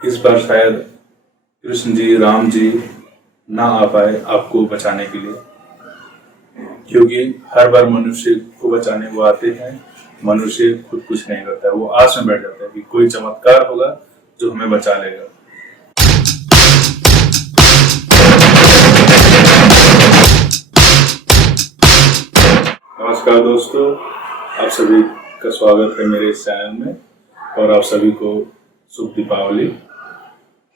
इस बार शायद कृष्ण जी, राम जी ना आ पाए आपको बचाने के लिए, क्योंकि हर बार मनुष्य को बचाने वो आते हैं, मनुष्य खुद कुछ नहीं करता है। वो आस में बैठ जाता है कि कोई चमत्कार होगा जो हमें बचा लेगा। नमस्कार दोस्तों, आप सभी का स्वागत है मेरे इस चैनल में और आप सभी को शुभ दीपावली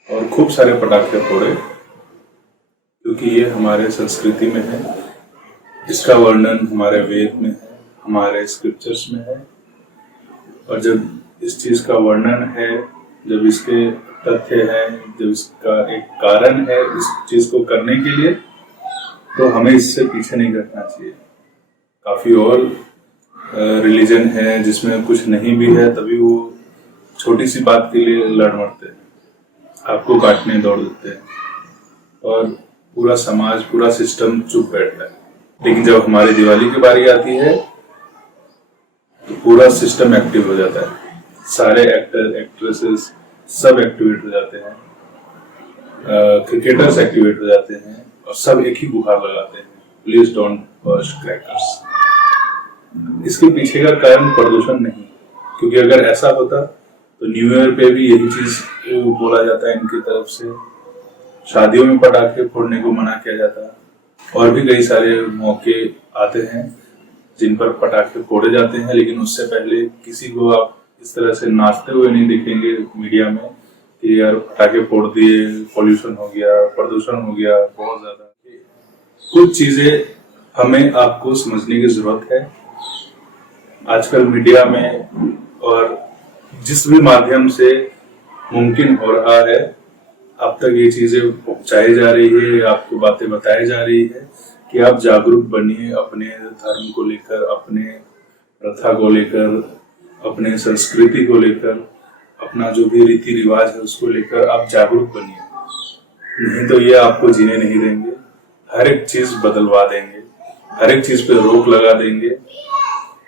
और खूब सारे पटाखे फोड़े, क्योंकि ये हमारे संस्कृति में है। इसका वर्णन हमारे वेद में है, हमारे स्क्रिप्चर्स में है। और जब इस चीज का वर्णन है, जब इसके तथ्य है, जब इसका एक कारण है इस चीज को करने के लिए, तो हमें इससे पीछे नहीं हटना चाहिए। काफी और रिलीजन है जिसमें कुछ नहीं भी है, तभी वो छोटी सी बात के लिए लड़ मरते हैं, आपको काटने दौड़ देते हैं और पूरा समाज, पूरा सिस्टम चुप बैठता है। लेकिन जब हमारी दिवाली की बारी आती है तो पूरा सिस्टम एक्टिव हो जाता है, सारे एक्टर एक्ट्रेसेस सब एक्टिवेट हो जाते हैं, क्रिकेटर्स एक्टिवेट हो जाते हैं और सब एक ही गुहार लगाते हैं, प्लीज डोंट बर्स्ट क्रैकर्स। इसके पीछे का कारण प्रदूषण नहीं, क्योंकि अगर ऐसा होता तो न्यू ईयर पे भी यही चीज बोला जाता है इनकी तरफ से, शादियों में पटाखे फोड़ने को मना किया जाता है, और भी कई सारे मौके आते हैं जिन पर पटाखे फोड़े जाते हैं। लेकिन उससे पहले किसी को आप इस तरह से नाचते हुए नहीं देखेंगे मीडिया में कि यार पटाखे फोड़ दिए, पॉल्यूशन हो गया, प्रदूषण हो गया बहुत ज्यादा। कुछ चीजें हमें आपको समझने की जरूरत है। आजकल मीडिया में और जिस भी माध्यम से मुमकिन हो रहा है, अब तक ये चीजें पहुंचाई जा रही है, आपको बातें बताई जा रही है कि आप जागरूक बनिए अपने धर्म को लेकर, अपने प्रथा को लेकर, अपने संस्कृति को लेकर, अपना जो भी रीति रिवाज है उसको लेकर आप जागरूक बनिए। नहीं तो ये आपको जीने नहीं देंगे, हर एक चीज बदलवा देंगे, हर एक चीज पे रोक लगा देंगे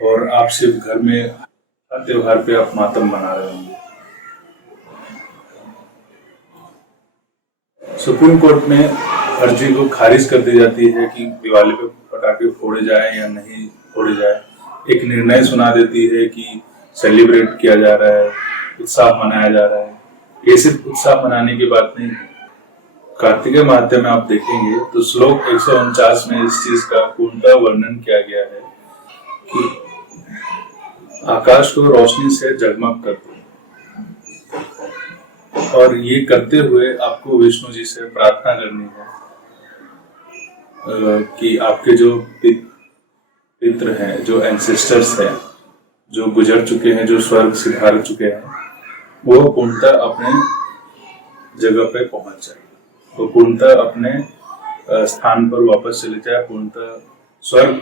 और आप सिर्फ घर में हर त्योहार पे आप मातम बना रहे होंगे। सुप्रीम कोर्ट में अर्जी को खारिज कर दी जाती है कि दिवाली पे पटाखे फोड़े जाए या नहीं फोड़े जाए। एक निर्णय सुना देती है कि सेलिब्रेट किया जा रहा है, उत्साह मनाया जा रहा है। ये सिर्फ उत्साह मनाने की बात नहीं है। कार्तिकेय महात्म्य में आप देखेंगे तो श्लोक 149 में इस चीज का पूर्णतः वर्णन किया गया है कि आकाश को रोशनी से जगमग कर दो, और ये करते हुए आपको विष्णु जी से प्रार्थना करनी है कि आपके जो पितृ हैं, जो एंसेस्टर्स हैं, जो गुजर चुके हैं, जो स्वर्ग सिधार चुके हैं, वो पूर्णतः अपने जगह पे पहुंच जाए, वो पूर्णतः अपने स्थान पर वापस चले जाए, पूर्णतः स्वर्ग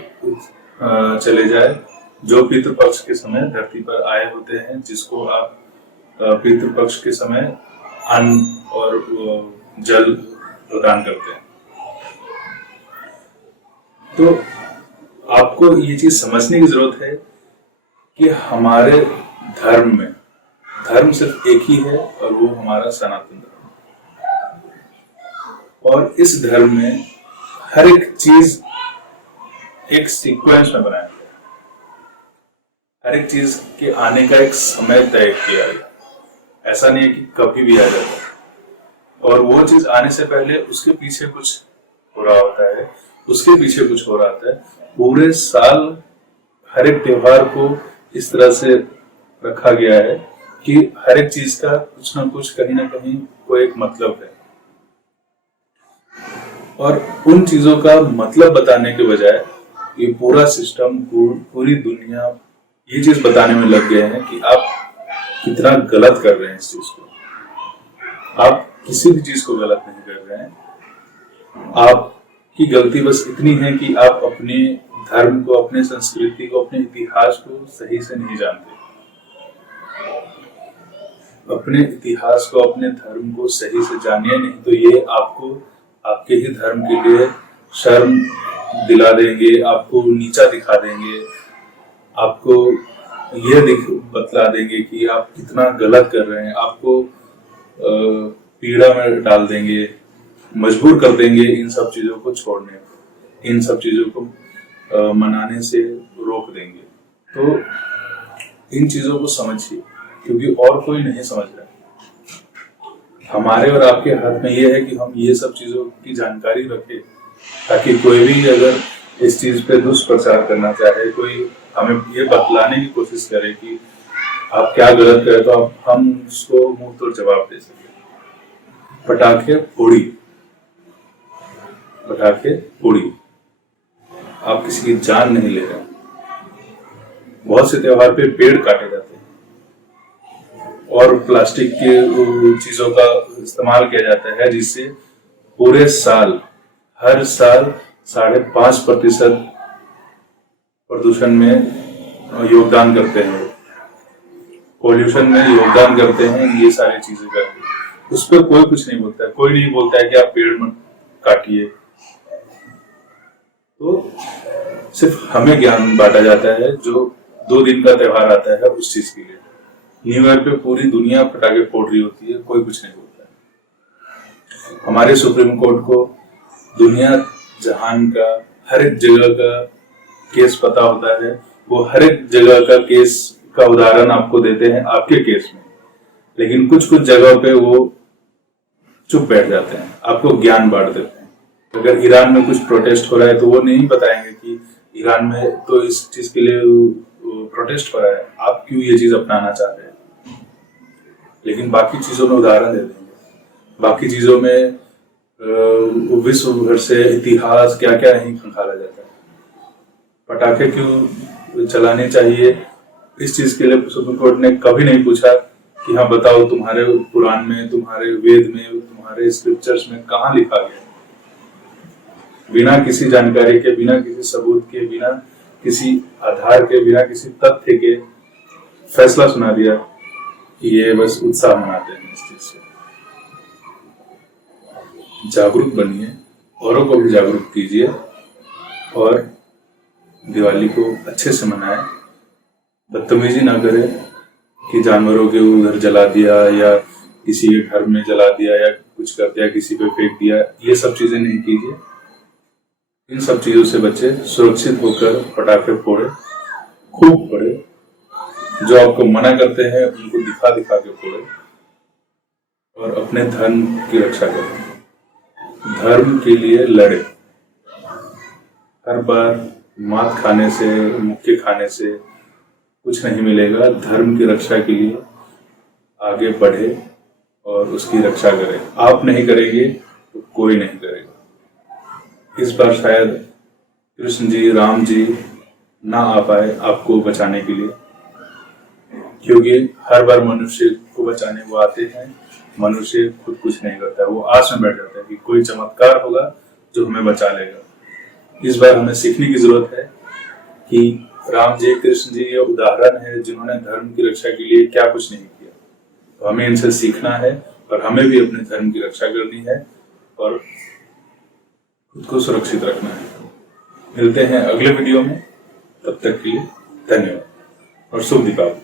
चले जाए, जो पितृपक्ष के समय धरती पर आए होते हैं, जिसको आप पितृपक्ष के समय अन्न और जल प्रदान करते हैं। तो आपको ये चीज समझने की जरूरत है कि हमारे धर्म में धर्म सिर्फ एक ही है और वो हमारा सनातन धर्म, और इस धर्म में हर एक चीज एक सीक्वेंस में बनाया गया, हर एक चीज के आने का एक समय तय किया गया। ऐसा नहीं है कि कभी भी आ जाता है, और वो चीज आने से पहले उसके पीछे कुछ हो रहा होता है, उसके पीछे कुछ हो रहा होता है। पूरे साल हर एक त्योहार को इस तरह से रखा गया है कि हर एक चीज का कुछ ना कुछ, कहीं ना कहीं कोई एक मतलब है, और उन चीजों का मतलब बताने के बजाय ये पूरा सिस्टम, पूरी दुनिया ये चीज बताने में लग गए हैं कि आप कितना गलत कर रहे हैं इस चीज को। आप किसी भी चीज को गलत नहीं कर रहे हैं, आपकी गलती बस इतनी है कि आप अपने धर्म को, अपने संस्कृति को, अपने इतिहास को सही से नहीं जानते। अपने इतिहास को, अपने धर्म को सही से जानिए, नहीं तो ये आपको आपके ही धर्म के लिए शर्म दिला देंगे, आपको नीचा दिखा देंगे, आपको ये बतला देंगे कि आप कितना गलत कर रहे हैं, आपको पीड़ा में डाल देंगे, मजबूर कर देंगे इन सब चीजों को छोड़ने, इन सब चीजों को मनाने से रोक देंगे। तो इन चीजों को समझिए, क्योंकि और कोई नहीं समझ रहा। हमारे और आपके हाथ में ये है कि हम ये सब चीजों की जानकारी रखें, ताकि कोई भी अगर इस चीज पे दुष्प्रचार करना चाहे, कोई हमें ये बतलाने की कोशिश करे कि आप क्या गलत करें, तो हम उसको मुंह तोड़ जवाब दे सके। पटाखे फोड़ी, पटाखे फोड़ी, आप किसी की जान नहीं ले रहे। बहुत से त्योहार पे पेड़ काटे जाते हैं और प्लास्टिक की चीजों का इस्तेमाल किया जाता है, जिससे पूरे साल, हर साल 5.5% प्रदूषण में योगदान करते हैं, पॉल्यूशन में योगदान करते हैं ये सारी चीजें करके। उस पर कोई कुछ नहीं बोलता है, कोई नहीं बोलता है कि आप पेड़ मत काटिए। तो सिर्फ हमें ज्ञान बांटा जाता है, जो 2 दिन का त्योहार आता है उस चीज के लिए। न्यू ईयर पे पूरी दुनिया पटाखे फोड़ रही होती है, कोई कुछ नहीं बोलता है। हमारे सुप्रीम कोर्ट को दुनिया जहान का हर एक जगह का केस पता होता है, वो हर एक जगह का केस का उदाहरण आपको देते हैं आपके केस में, लेकिन कुछ कुछ जगह पे वो चुप बैठ जाते हैं, आपको ज्ञान बांट देते हैं। अगर ईरान में कुछ प्रोटेस्ट हो रहा है तो वो नहीं बताएंगे कि ईरान में तो इस चीज के लिए प्रोटेस्ट हो रहा है, आप क्यों ये चीज अपनाना चाह रहे हैं। लेकिन बाकी चीजों में उदाहरण दे देंगे, बाकी चीजों में विश्व भर से इतिहास क्या क्या नहीं खंगाला जाता है। पटाखे क्यों चलाने चाहिए, इस चीज के लिए सुप्रीम कोर्ट ने कभी नहीं पूछा कि हाँ बताओ तुम्हारे कुरान में, तुम्हारे वेद में, तुम्हारे स्क्रिप्चर्स में कहाँ लिखा गया। बिना किसी जानकारी के, बिना किसी सबूत के, बिना किसी आधार के, बिना किसी तथ्य के फैसला सुना दिया कि ये बस उत्साह मनाते हैं इस चीज से। जागरूक बनिए, औरों को भी जागरूक कीजिए और दिवाली को अच्छे से मनाएं। बदतमीजी ना करें कि जानवरों के उधर जला दिया या किसी के घर में जला दिया या कुछ कर दिया, किसी पे फेंक दिया, ये सब चीजें नहीं कीजिए। इन सब चीजों से बचे, सुरक्षित होकर पटाखे फोड़े, खूब फोड़े। जो आपको मना करते हैं उनको दिखा दिखा के फोड़े और अपने धर्म की रक्षा करें, धर्म के लिए लड़े। हर बार मात खाने से, मुक्के खाने से कुछ नहीं मिलेगा। धर्म की रक्षा के लिए आगे बढ़े और उसकी रक्षा करें। आप नहीं करेंगे तो कोई नहीं करेगा। इस बार शायद कृष्ण जी, राम जी ना आ पाए आपको बचाने के लिए, क्योंकि हर बार मनुष्य को बचाने वो आते हैं, मनुष्य खुद कुछ नहीं करता है। वो आस में बैठ जाता है कि कोई चमत्कार होगा जो हमें बचा लेगा। इस बार हमें सीखने की जरूरत है कि राम जी, कृष्ण जी ये उदाहरण है जिन्होंने धर्म की रक्षा के लिए क्या कुछ नहीं किया। तो हमें इनसे सीखना है और हमें भी अपने धर्म की रक्षा करनी है और खुद को सुरक्षित रखना है। मिलते हैं अगले वीडियो में, तब तक के लिए धन्यवाद और शुभ दीपावली।